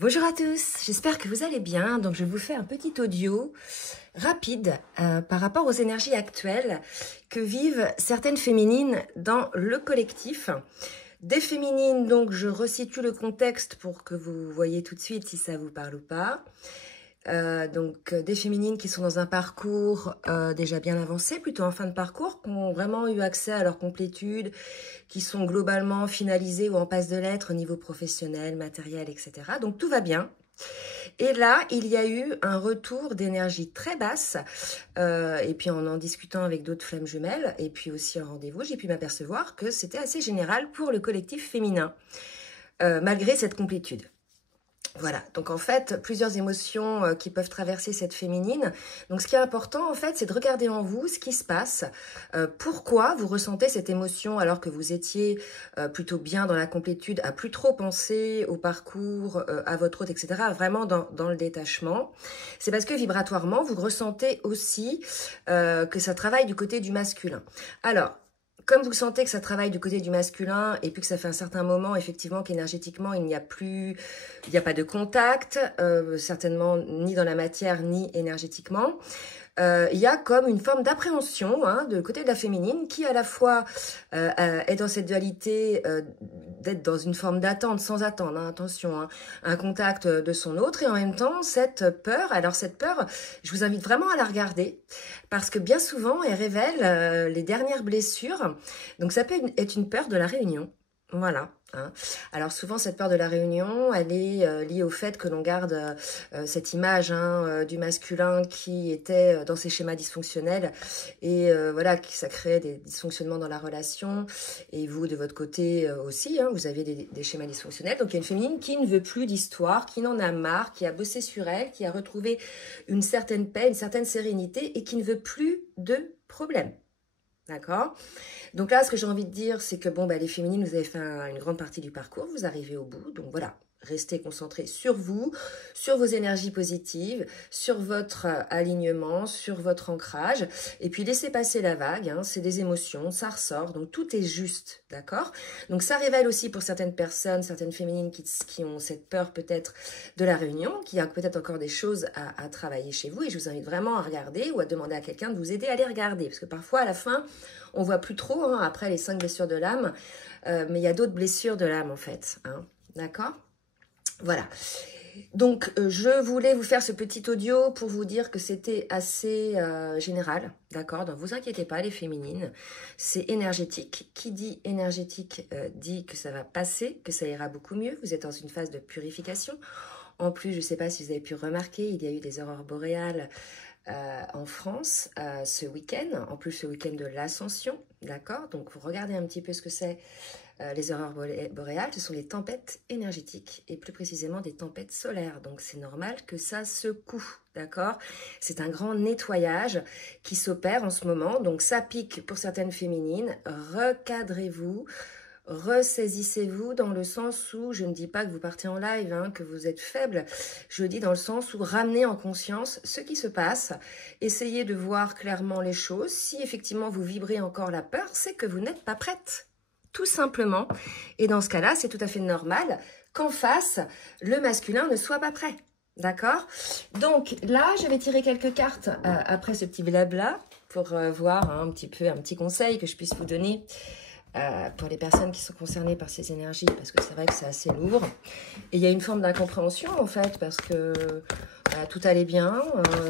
Bonjour à tous, j'espère que vous allez bien. Donc je vous fais un petit audio rapide par rapport aux énergies actuelles que vivent certaines féminines dans le collectif. Des féminines, donc je resitue le contexte pour que vous voyez tout de suite si ça vous parle ou pas. Des féminines qui sont dans un parcours déjà bien avancé, plutôt en fin de parcours, qui ont vraiment eu accès à leur complétude, qui sont globalement finalisées ou en passe de l'être au niveau professionnel, matériel, etc. Donc tout va bien. Et là, il y a eu un retour d'énergie très basse, et puis en discutant avec d'autres flammes jumelles, et puis aussi en rendez-vous, j'ai pu m'apercevoir que c'était assez général pour le collectif féminin, malgré cette complétude. Voilà, donc en fait, plusieurs émotions qui peuvent traverser cette féminine. Donc ce qui est important en fait, c'est de regarder en vous ce qui se passe. Pourquoi vous ressentez cette émotion alors que vous étiez plutôt bien dans la complétude, à plus trop penser au parcours, à votre hôte, etc. Vraiment dans le détachement. C'est parce que vibratoirement, vous ressentez aussi que ça travaille du côté du masculin. Alors, comme vous sentez que ça travaille du côté du masculin et puis que ça fait un certain moment, effectivement, qu'énergétiquement, il n'y a pas de contact, certainement ni dans la matière, ni énergétiquement, il y a comme une forme d'appréhension de côté de la féminine qui, à la fois, est dans cette dualité d'être dans une forme d'attente, sans attendre, attention, un contact de son autre, et en même temps, cette peur. Alors, cette peur, je vous invite vraiment à la regarder, parce que bien souvent, elle révèle les dernières blessures. Donc, ça peut être une peur de la réunion. Voilà. Alors souvent cette peur de la réunion, elle est liée au fait que l'on garde cette image du masculin qui était dans ses schémas dysfonctionnels et voilà, ça crée des dysfonctionnements dans la relation, et vous de votre côté aussi, vous avez des schémas dysfonctionnels. Donc il y a une féminine qui ne veut plus d'histoire, qui n'en a marre, qui a bossé sur elle, qui a retrouvé une certaine paix, une certaine sérénité et qui ne veut plus de problème. D'accord? Donc là, ce que j'ai envie de dire, c'est que les féminines, vous avez fait une grande partie du parcours, vous arrivez au bout. Donc voilà, restez concentrés sur vous, sur vos énergies positives, sur votre alignement, sur votre ancrage. Et puis laissez passer la vague, c'est des émotions, ça ressort. Donc tout est juste, d'accord? Donc ça révèle aussi pour certaines personnes, certaines féminines qui ont cette peur peut-être de la réunion, qui a peut-être encore des choses à travailler chez vous. Et je vous invite vraiment à regarder ou à demander à quelqu'un de vous aider à les regarder. Parce que parfois, à la fin, on voit plus trop, après les 5 blessures de l'âme, mais il y a d'autres blessures de l'âme en fait, d'accord? Voilà. Donc, je voulais vous faire ce petit audio pour vous dire que c'était assez général, d'accord? Donc, vous inquiétez pas, les féminines, c'est énergétique. Qui dit énergétique dit que ça va passer, que ça ira beaucoup mieux. Vous êtes dans une phase de purification. En plus, je ne sais pas si vous avez pu remarquer, il y a eu des aurores boréales en France ce week-end, en plus le week-end de l'Ascension, d'accord? Donc vous regardez un petit peu ce que c'est les aurores boréales, ce sont des tempêtes énergétiques et plus précisément des tempêtes solaires, donc c'est normal que ça secoue, d'accord? C'est un grand nettoyage qui s'opère en ce moment, donc ça pique pour certaines féminines, recadrez-vous, ressaisissez-vous dans le sens où, je ne dis pas que vous partez en live, que vous êtes faible, je dis dans le sens où ramenez en conscience ce qui se passe, essayez de voir clairement les choses. Si effectivement vous vibrez encore la peur, c'est que vous n'êtes pas prête, tout simplement. Et dans ce cas-là, c'est tout à fait normal qu'en face, le masculin ne soit pas prêt. D'accord? Donc là, je vais tirer quelques cartes après ce petit blabla pour voir un petit conseil que je puisse vous donner pour les personnes qui sont concernées par ces énergies, parce que c'est vrai que c'est assez lourd. Et il y a une forme d'incompréhension, en fait, parce que tout allait bien,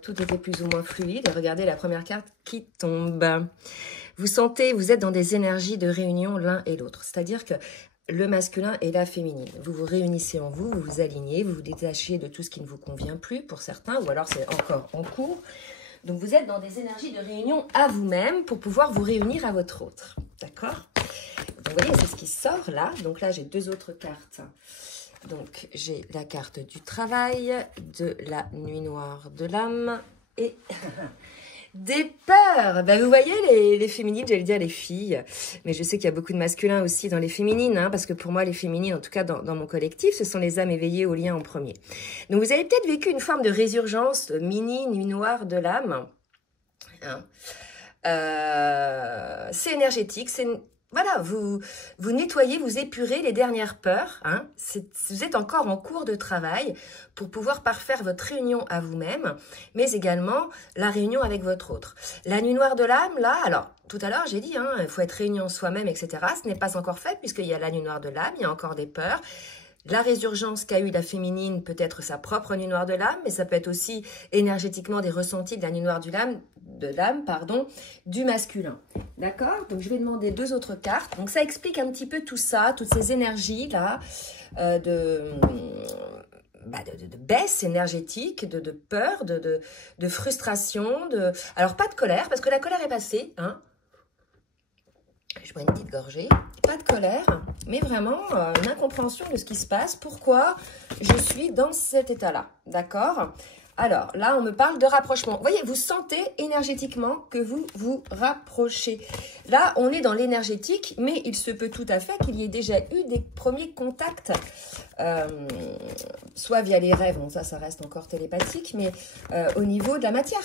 tout était plus ou moins fluide. Et regardez la première carte qui tombe. Vous sentez, vous êtes dans des énergies de réunion l'un et l'autre. C'est-à-dire que le masculin et la féminine. Vous vous réunissez en vous, vous vous alignez, vous vous détachez de tout ce qui ne vous convient plus pour certains, ou alors c'est encore en cours. Donc vous êtes dans des énergies de réunion à vous-même pour pouvoir vous réunir à votre autre. D'accord? Vous voyez, c'est ce qui sort là. Donc là, j'ai deux autres cartes. Donc j'ai la carte du travail, de la nuit noire de l'âme et des peurs. Vous voyez les féminines, j'allais dire les filles. Mais je sais qu'il y a beaucoup de masculins aussi dans les féminines, parce que pour moi, les féminines, en tout cas dans mon collectif, ce sont les âmes éveillées au lien en premier. Donc vous avez peut-être vécu une forme de résurgence mini nuit noire de l'âme. C'est énergétique, voilà, vous nettoyez, vous épurez les dernières peurs. Hein. Vous êtes encore en cours de travail pour pouvoir parfaire votre réunion à vous-même, mais également la réunion avec votre autre. La nuit noire de l'âme, là, alors, tout à l'heure, j'ai dit, hein, il faut être réunion soi-même, etc. Ce n'est pas encore fait puisqu'il y a la nuit noire de l'âme, il y a encore des peurs. La résurgence qu'a eu la féminine peut être sa propre nuit noire de l'âme, mais ça peut être aussi énergétiquement des ressentis de la nuit noire de l'âme, du masculin. D'accord? Donc, je vais demander 2 autres cartes. Donc, ça explique un petit peu tout ça, toutes ces énergies-là de baisse énergétique, de peur, de frustration. Alors, pas de colère, parce que la colère est passée. Hein. Je bois une petite gorgée. Pas de colère, mais vraiment une incompréhension de ce qui se passe. Pourquoi je suis dans cet état-là? D'accord? Alors, là, on me parle de rapprochement. Vous voyez, vous sentez énergétiquement que vous vous rapprochez. Là, on est dans l'énergétique, mais il se peut tout à fait qu'il y ait déjà eu des premiers contacts, soit via les rêves, bon, ça reste encore télépathique, mais au niveau de la matière.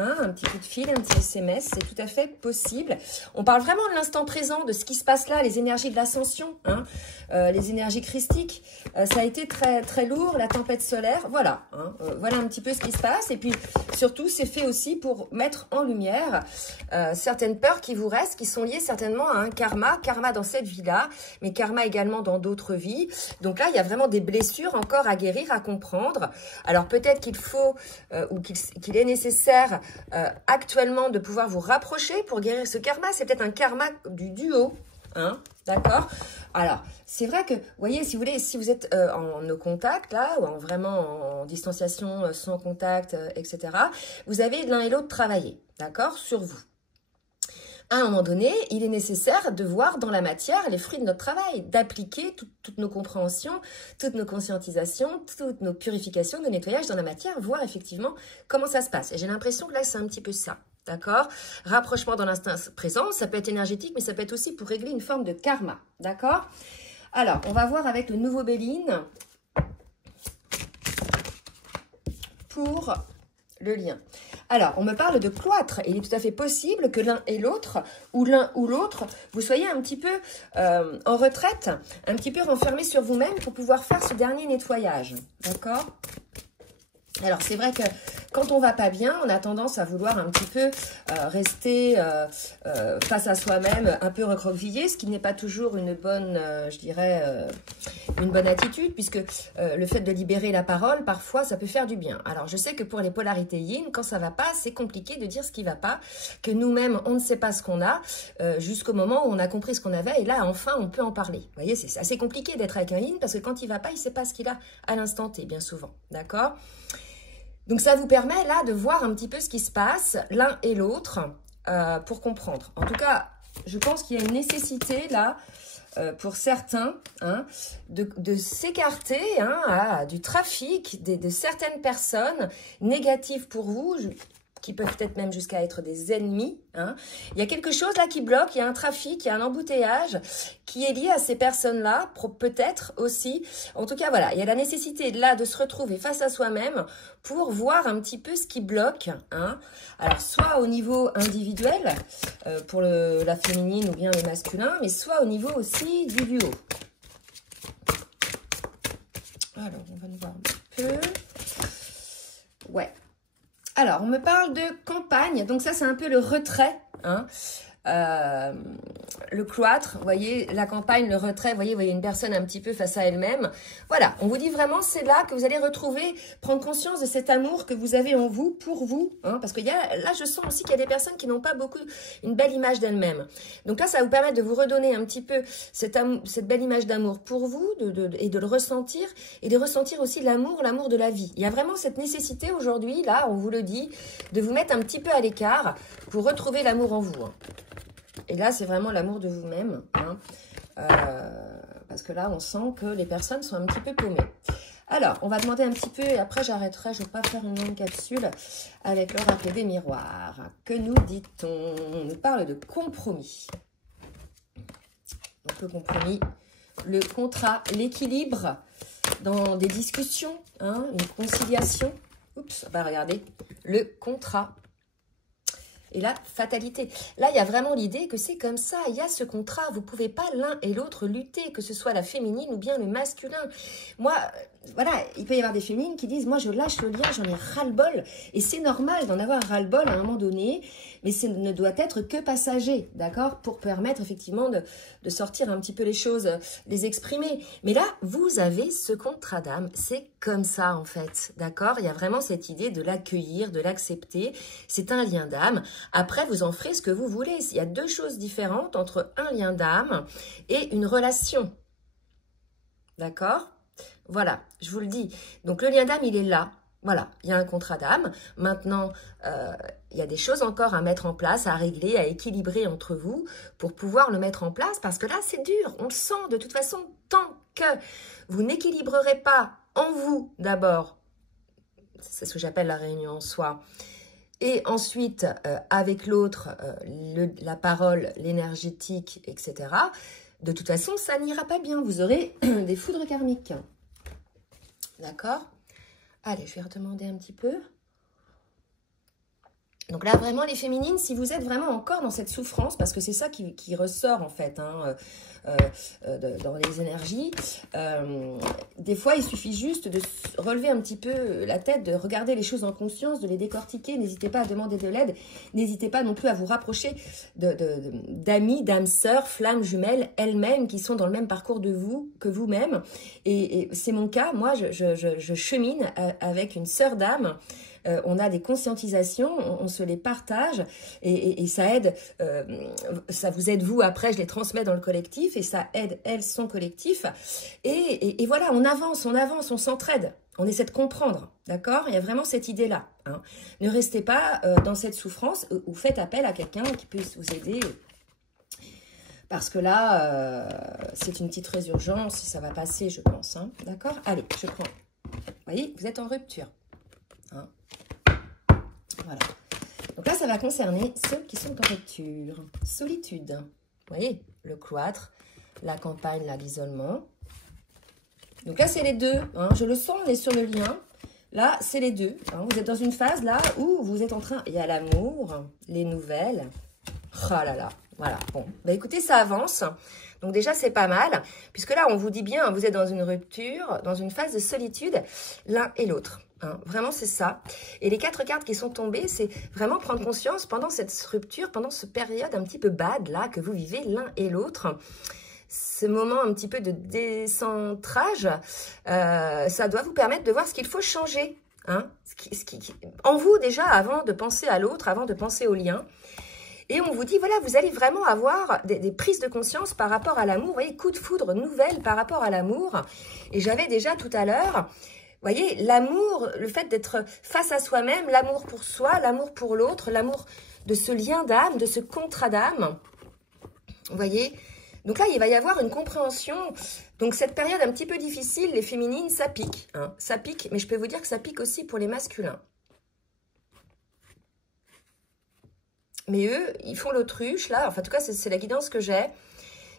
Hein, un petit coup de fil, un petit SMS, c'est tout à fait possible. On parle vraiment de l'instant présent, de ce qui se passe là, les énergies de l'ascension, hein, les énergies christiques. Ça a été très, très lourd, la tempête solaire, voilà. Hein, voilà un petit peu ce qui se passe. Et puis, surtout, c'est fait aussi pour mettre en lumière certaines peurs qui vous restent, qui sont liées certainement à un karma dans cette vie-là, mais karma également dans d'autres vies. Donc là, il y a vraiment des blessures encore à guérir, à comprendre. Alors, peut-être qu'il faut, ou qu'il est nécessaire actuellement de pouvoir vous rapprocher pour guérir ce karma. C'est peut-être un karma du duo, hein, d'accord? Alors, c'est vrai que, vous voyez, si vous voulez, si vous êtes en no contact, là, ou vraiment en distanciation, sans contact, etc., vous avez l'un et l'autre travaillé, d'accord, sur vous. À un moment donné, il est nécessaire de voir dans la matière les fruits de notre travail, d'appliquer toutes nos compréhensions, toutes nos conscientisations, toutes nos purifications, nos nettoyages dans la matière, voir effectivement comment ça se passe. Et j'ai l'impression que là, c'est un petit peu ça, d'accord? Rapprochement dans l'instant présent, ça peut être énergétique, mais ça peut être aussi pour régler une forme de karma, d'accord? Alors, on va voir avec le nouveau Béline pour le lien. Alors, on me parle de cloître. Il est tout à fait possible que l'un et l'autre, ou l'un ou l'autre, vous soyez un petit peu en retraite, un petit peu renfermé sur vous-même pour pouvoir faire ce dernier nettoyage. D'accord? Alors, c'est vrai que quand on va pas bien, on a tendance à vouloir un petit peu rester face à soi-même, un peu recroquevillé, ce qui n'est pas toujours une bonne, je dirais, une bonne attitude, puisque le fait de libérer la parole, parfois, ça peut faire du bien. Alors, je sais que pour les polarités yin, quand ça va pas, c'est compliqué de dire ce qui va pas, que nous-mêmes, on ne sait pas ce qu'on a, jusqu'au moment où on a compris ce qu'on avait, et là, enfin, on peut en parler. Vous voyez, c'est assez compliqué d'être avec un yin, parce que quand il va pas, il sait pas ce qu'il a à l'instant T, bien souvent. D'accord ? Donc, ça vous permet, là, de voir un petit peu ce qui se passe, l'un et l'autre, pour comprendre. En tout cas, je pense qu'il y a une nécessité, là, pour certains, hein, de s'écarter hein, du trafic de certaines personnes négatives pour vous, qui peuvent peut-être même jusqu'à être des ennemis. Hein. Il y a quelque chose là qui bloque, il y a un trafic, il y a un embouteillage qui est lié à ces personnes-là, peut-être aussi. En tout cas, voilà, il y a la nécessité là de se retrouver face à soi-même pour voir un petit peu ce qui bloque. Hein. Alors, soit au niveau individuel, pour la féminine ou bien le masculin, mais soit au niveau aussi du duo. Alors, on va nous voir un peu. Ouais. Alors, on me parle de campagne, donc ça, c'est un peu le retrait, hein. Le cloître, vous voyez, la campagne, le retrait, vous voyez une personne un petit peu face à elle-même. Voilà, on vous dit vraiment, c'est là que vous allez retrouver, prendre conscience de cet amour que vous avez en vous, pour vous, hein, parce que là, je sens aussi qu'il y a des personnes qui n'ont pas beaucoup, une belle image d'elles-mêmes. Donc là, ça va vous permettre de vous redonner un petit peu cette belle image d'amour pour vous, et de le ressentir, et de ressentir aussi l'amour de la vie. Il y a vraiment cette nécessité aujourd'hui, là, on vous le dit, de vous mettre un petit peu à l'écart pour retrouver l'amour en vous, hein. Et là, c'est vraiment l'amour de vous-même, hein, parce que là, on sent que les personnes sont un petit peu paumées. Alors, on va demander un petit peu, et après j'arrêterai, je ne vais pas faire une longue capsule, avec l'oracle des miroirs. Que nous dit-on? On nous parle de compromis. Donc le compromis, le contrat, l'équilibre dans des discussions, hein, une conciliation. Oups, bah regardez, le contrat. Et la fatalité. Là, il y a vraiment l'idée que c'est comme ça. Il y a ce contrat. Vous ne pouvez pas l'un et l'autre lutter, que ce soit la féminine ou bien le masculin. Moi, voilà, il peut y avoir des féminines qui disent, moi, je lâche le lien, j'en ai ras-le-bol. Et c'est normal d'en avoir ras-le-bol à un moment donné, mais ce ne doit être que passager, d'accord? Pour permettre effectivement de sortir un petit peu les choses, les exprimer. Mais là, vous avez ce contrat d'âme. C'est comme ça, en fait, d'accord? Il y a vraiment cette idée de l'accueillir, de l'accepter. C'est un lien d'âme. Après, vous en ferez ce que vous voulez. Il y a deux choses différentes entre un lien d'âme et une relation. D'accord? Voilà, je vous le dis. Donc, le lien d'âme, il est là. Voilà, il y a un contrat d'âme. Maintenant, il y a des choses encore à mettre en place, à régler, à équilibrer entre vous pour pouvoir le mettre en place. Parce que là, c'est dur. On le sent de toute façon. Tant que vous n'équilibrerez pas en vous, d'abord, c'est ce que j'appelle la réunion en soi, et ensuite, avec l'autre, la parole, l'énergétique, etc., de toute façon, ça n'ira pas bien. Vous aurez des foudres karmiques. D'accord? Allez, je vais redemander un petit peu. Donc là, vraiment, les féminines, si vous êtes vraiment encore dans cette souffrance, parce que c'est ça qui ressort, en fait, hein, dans les énergies, des fois, il suffit juste de relever un petit peu la tête, de regarder les choses en conscience, de les décortiquer. N'hésitez pas à demander de l'aide. N'hésitez pas non plus à vous rapprocher d'amis, d'âmes sœurs, flammes jumelles, elles-mêmes, qui sont dans le même parcours de vous que vous-même. Et c'est mon cas. Moi, je chemine avec une sœur d'âme. On a des conscientisations, on se les partage et ça aide, ça vous aide vous, après je les transmets dans le collectif et ça aide elles, son collectif. Et voilà, on avance, on s'entraide, on essaie de comprendre, d'accord? Il y a vraiment cette idée-là. Hein. Ne restez pas dans cette souffrance ou faites appel à quelqu'un qui puisse vous aider. Parce que là, c'est une petite résurgence, ça va passer, je pense. Hein. D'accord? Allez, je prends. Vous voyez, vous êtes en rupture. Hein. Voilà. Donc là, ça va concerner ceux qui sont en rupture. Solitude. Vous voyez, le cloître, la campagne, là, l'isolement. Donc là, c'est les deux. Hein. Je le sens, on est sur le lien. Là, c'est les deux. Hein. Vous êtes dans une phase, là, où vous êtes en train... Il y a l'amour, les nouvelles. Oh là là. Voilà. Bon. Bah, écoutez, ça avance. Donc déjà, c'est pas mal. Puisque là, on vous dit bien, vous êtes dans une rupture, dans une phase de solitude, l'un et l'autre. Hein, vraiment, c'est ça. Et les 4 cartes qui sont tombées, c'est vraiment prendre conscience pendant cette rupture, pendant cette période un petit peu bad, là, que vous vivez l'un et l'autre. Ce moment un petit peu de décentrage, ça doit vous permettre de voir ce qu'il faut changer. Hein, en vous, déjà, avant de penser à l'autre, avant de penser au lien. Et on vous dit, voilà, vous allez vraiment avoir des prises de conscience par rapport à l'amour. Vous voyez, coup de foudre nouvelle par rapport à l'amour. Et j'avais déjà tout à l'heure... Vous voyez, l'amour, le fait d'être face à soi-même, l'amour pour soi, l'amour pour l'autre, l'amour de ce lien d'âme, de ce contrat d'âme. Vous voyez? Donc là, il va y avoir une compréhension. Donc cette période un petit peu difficile, les féminines, ça pique. Hein, ça pique, mais je peux vous dire que ça pique aussi pour les masculins. Mais eux, ils font l'autruche, là. Enfin, en tout cas, c'est la guidance que j'ai.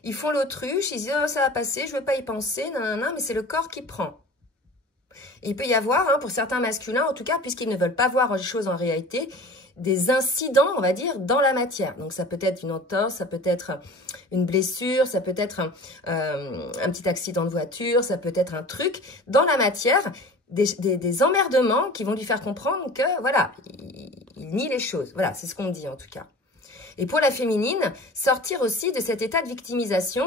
Ils font l'autruche, ils disent, oh, ça va passer, je ne veux pas y penser, non, mais c'est le corps qui prend. Et il peut y avoir, hein, pour certains masculins, en tout cas, puisqu'ils ne veulent pas voir les choses en réalité, des incidents, on va dire, dans la matière. Donc, ça peut être une entorse, ça peut être une blessure, ça peut être un petit accident de voiture, ça peut être un truc dans la matière, des emmerdements qui vont lui faire comprendre que, voilà, il nie les choses. Voilà, c'est ce qu'on me dit en tout cas. Et pour la féminine, sortir aussi de cet état de victimisation,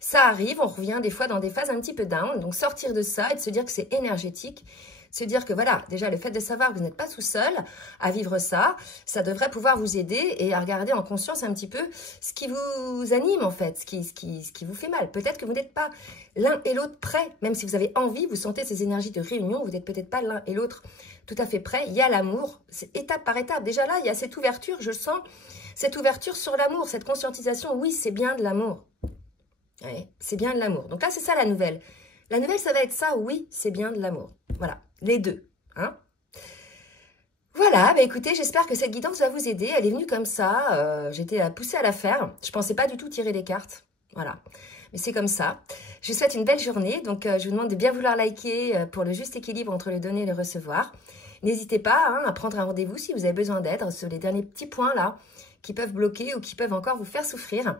ça arrive, on revient des fois dans des phases un petit peu down. Donc sortir de ça et de se dire que c'est énergétique, se dire que voilà, déjà le fait de savoir que vous n'êtes pas tout seul à vivre ça, ça devrait pouvoir vous aider et à regarder en conscience un petit peu ce qui vous anime en fait, ce qui vous fait mal. Peut-être que vous n'êtes pas l'un et l'autre prêts, même si vous avez envie, vous sentez ces énergies de réunion, vous n'êtes peut-être pas l'un et l'autre tout à fait prêts. Il y a l'amour, c'est étape par étape. Déjà là, il y a cette ouverture, je sens... Cette ouverture sur l'amour, cette conscientisation, oui, c'est bien de l'amour. Oui, c'est bien de l'amour. Donc là, c'est ça la nouvelle. La nouvelle, ça va être ça, oui, c'est bien de l'amour. Voilà, les deux. Hein. Voilà, bah écoutez, j'espère que cette guidance va vous aider. Elle est venue comme ça, j'étais poussée à la faire. Je ne pensais pas du tout tirer les cartes. Voilà, mais c'est comme ça. Je vous souhaite une belle journée. Donc, je vous demande de bien vouloir liker pour le juste équilibre entre le donner et le recevoir. N'hésitez pas hein, à prendre un rendez-vous si vous avez besoin d'aide sur les derniers petits points là qui peuvent bloquer ou qui peuvent encore vous faire souffrir.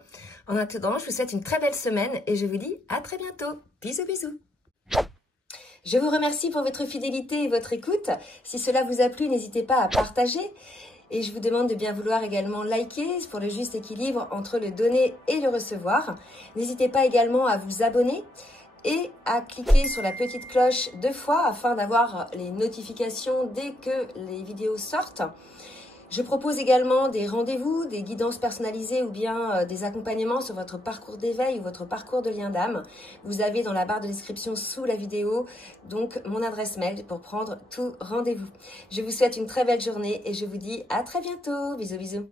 En attendant, je vous souhaite une très belle semaine et je vous dis à très bientôt. Bisous, bisous. Je vous remercie pour votre fidélité et votre écoute. Si cela vous a plu, n'hésitez pas à partager. Et je vous demande de bien vouloir également liker pour le juste équilibre entre le donner et le recevoir. N'hésitez pas également à vous abonner et à cliquer sur la petite cloche 2 fois afin d'avoir les notifications dès que les vidéos sortent. Je propose également des rendez-vous, des guidances personnalisées ou bien des accompagnements sur votre parcours d'éveil ou votre parcours de lien d'âme. Vous avez dans la barre de description sous la vidéo donc mon adresse mail pour prendre tout rendez-vous. Je vous souhaite une très belle journée et je vous dis à très bientôt. Bisous, bisous.